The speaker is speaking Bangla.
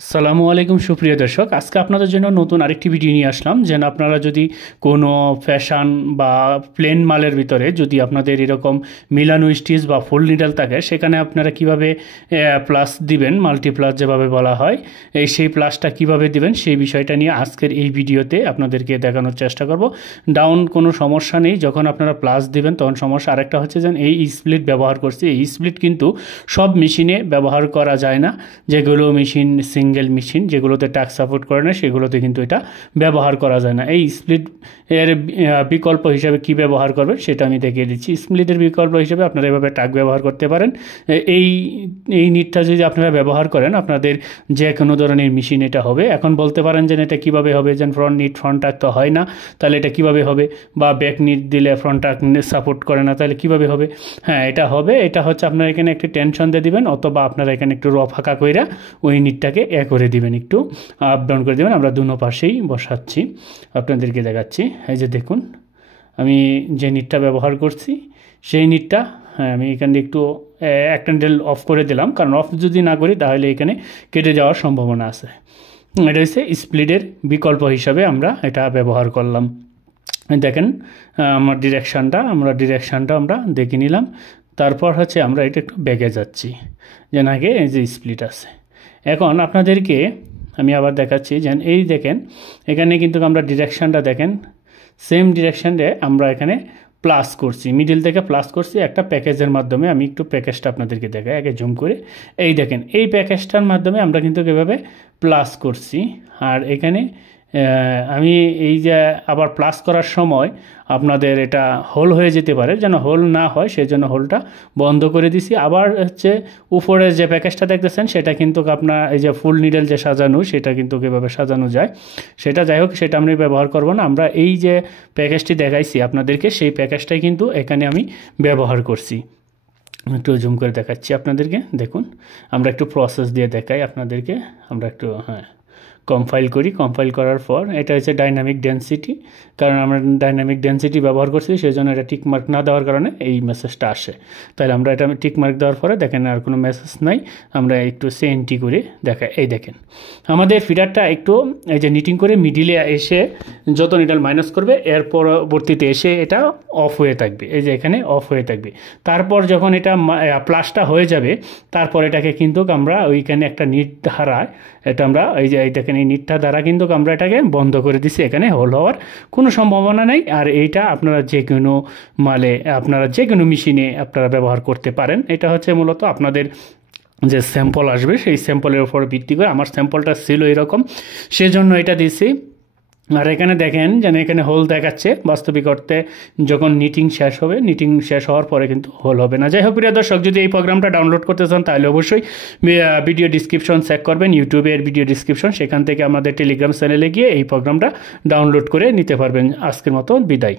আসসালামু আলাইকুম সুপ্রিয় দর্শক, আজকে আপনাদের জন্য নতুন আরেকটি ভিডিও নিয়ে আসলাম। যেন আপনারা যদি কোনো ফ্যাশন বা প্লেন মালের ভিতরে যদি আপনাদের এরকম মিলানো স্টিচ বা ফুল নিডল থাকে, সেখানে আপনারা কিভাবে প্লাস দিবেন, মাল্টি প্লাস যেভাবে বলা হয়, সেই প্লাসটা কিভাবে দিবেন সেই বিষয়টা নিয়ে আজকের এই ভিডিওতে আপনাদেরকে দেখানোর চেষ্টা করব। ডাউন কোনো সমস্যা নেই, যখন আপনারা প্লাস দিবেন তখন সমস্যা। আরেকটা হচ্ছে যেন এই স্প্লিট ব্যবহার করছি, এই স্প্লিট কিন্তু সব মেশিনে ব্যবহার করা যায় না। যেগুলো মেশিন সিঙ্গেল মেশিন যেগুলোতে টাচ সাপোর্ট করে না, সেগুলোতে কিন্তু এটা ব্যবহার করা যায় না। এই স্প্লিট এর বিকল্প হিসাবে কি ব্যবহার করবেন সেটা আমি দেখিয়ে দিচ্ছি। স্প্লিটের বিকল্প হিসেবে আপনারা এভাবে টাক ব্যবহার করতে পারেন। এই এই নিটটা যদি আপনারা ব্যবহার করেন, আপনাদের যে কোনো ধরনের মেশিন এটা হবে। এখন বলতে পারেন যে এটা কিভাবে হবে, যেন ফ্রন্ট নিট ফ্রন্ট টাক তো হয় না, তাহলে এটা কিভাবে হবে, বা ব্যাক নিট দিলে ফ্রন্ট টাক সাপোর্ট করে না, তাহলে কিভাবে হবে? হ্যাঁ, এটা হবে। এটা হচ্ছে আপনারা এখানে একটু টেনশন দিয়ে দিবেন, অথবা আপনারা এখানে একটু ফাঁকা কইরা ওই নিটটাকে করে দিবেন, একটু আপ ডাউন করে দেবেন। আমরা দুনো পাশেই বসাচ্ছি, আপনাদেরকে দেখাচ্ছি। এই যে দেখুন, আমি যে নিটটা ব্যবহার করছি সেই নিটটা, হ্যাঁ, আমি এখানে একটু একটা নিডল অফ করে দিলাম, কারণ অফ যদি না করি তাহলে এখানে কেটে যাওয়ার সম্ভাবনা আছে। এটা হচ্ছে স্প্লিটের বিকল্প হিসাবে আমরা এটা ব্যবহার করলাম। দেখেন আমার ডিরেকশানটা আমরা দেখে নিলাম। তারপর হচ্ছে আমরা এটা একটু ব্যাগে যাচ্ছি, যেন আগে এই যে স্প্লিট আছে। এখন আপনাদেরকে আমি আবার দেখাচ্ছি, যেন এই দেখেন এখানে কিন্তু আমরা ডিরেকশানটা দেখেন, সেম ডিরেকশানে আমরা এখানে প্লাস করছি, মিডিল থেকে প্লাস করছি একটা প্যাকেজের মাধ্যমে। আমি একটু প্যাকেজটা আপনাদেরকে দেখাই আগে জুম করে। এই দেখেন, এই প্যাকেজটার মাধ্যমে আমরা কিন্তু এভাবে প্লাস করছি। আর এখানে আমি এই যে আবার প্লাস করার সময় আপনাদের এটা হোল হয়ে যেতে পারে, যেন হোল না হয় সেজন্য হোলটা বন্ধ করে দিছি। আবার হচ্ছে উপরে যে প্যাকেজটা দেখতেছেন সেটা কিন্তু আপনার এই যে ফুল নিডল যে সাজানো, সেটা কিন্তু কীভাবে সাজানো যায় সেটা, যাই হোক, সেটা আমি ব্যবহার করব না। আমরা এই যে প্যাকেজটি দেখাইছি আপনাদেরকে, সেই প্যাকেজটাই কিন্তু এখানে আমি ব্যবহার করছি। একটু জুম করে দেখাচ্ছি আপনাদেরকে, দেখুন। আমরা একটু প্রসেস দিয়ে দেখাই আপনাদেরকে। আমরা একটু কম্পাইল করার পর এটা হচ্ছে ডাইনামিক ডেন্সিটি, কারণ আমরা ডাইনামিক ডেন্সিটি ব্যবহার করছি, সেই জন্য এটা টিক মার্ক না দেওয়ার কারণে এই মেসেজটা আসে। তাহলে আমরা এটা টিক মার্ক দেওয়ার পরে দেখেন আর কোনো মেসেজ নাই। আমরা একটু সেন্টি করে দেখাই। এই দেখেন আমাদের ফিডারটা একটু এই যে নিটিং করে মিডিলে এসে যত নিডল মাইনাস করবে, এর পরবর্তীতে এসে এটা অফ হয়ে থাকবে। এই যে এখানে অফ হয়ে থাকবে। তারপর যখন এটা প্লাসটা হয়ে যাবে, তারপর এটাকে কিন্তু আমরা ওইখানে একটা নিট হারায়, এটা আমরা এই যে এই দেখেন এই নিটটা দ্বারা কিন্তু আমরা এটাকে বন্ধ করে দিছি, এখানে হোল হওয়ার কোনো সম্ভাবনা নেই। আর এইটা আপনারা যে কোনো মালে, আপনারা যে কোনো মেশিনে আপনারা ব্যবহার করতে পারেন। এটা হচ্ছে মূলত আপনাদের যে স্যাম্পল আসবে সেই স্যাম্পলের উপর ভিত্তি করে, আমার স্যাম্পলটা ছিল এরকম, সেজন্য এটা দিছি। আর এখানে দেখেন যেন এখানে হোল দেখাচ্ছে, বাস্তবিক অর্থে যখন নিটিং শেষ হবে, নিটিং শেষ হওয়ার পরে কিন্তু হোল হবে না। যাই হোক প্রিয় দর্শক, যদি এই প্রোগ্রামটা ডাউনলোড করতে চান তাহলে অবশ্যই ভিডিও ডিসক্রিপশন চেক করবেন, ইউটিউবের ভিডিও ডিসক্রিপশন, সেখান থেকে আমাদের টেলিগ্রাম চ্যানেলে গিয়ে এই প্রোগ্রামটা ডাউনলোড করে নিতে পারবেন। আজকের মতো বিদায়।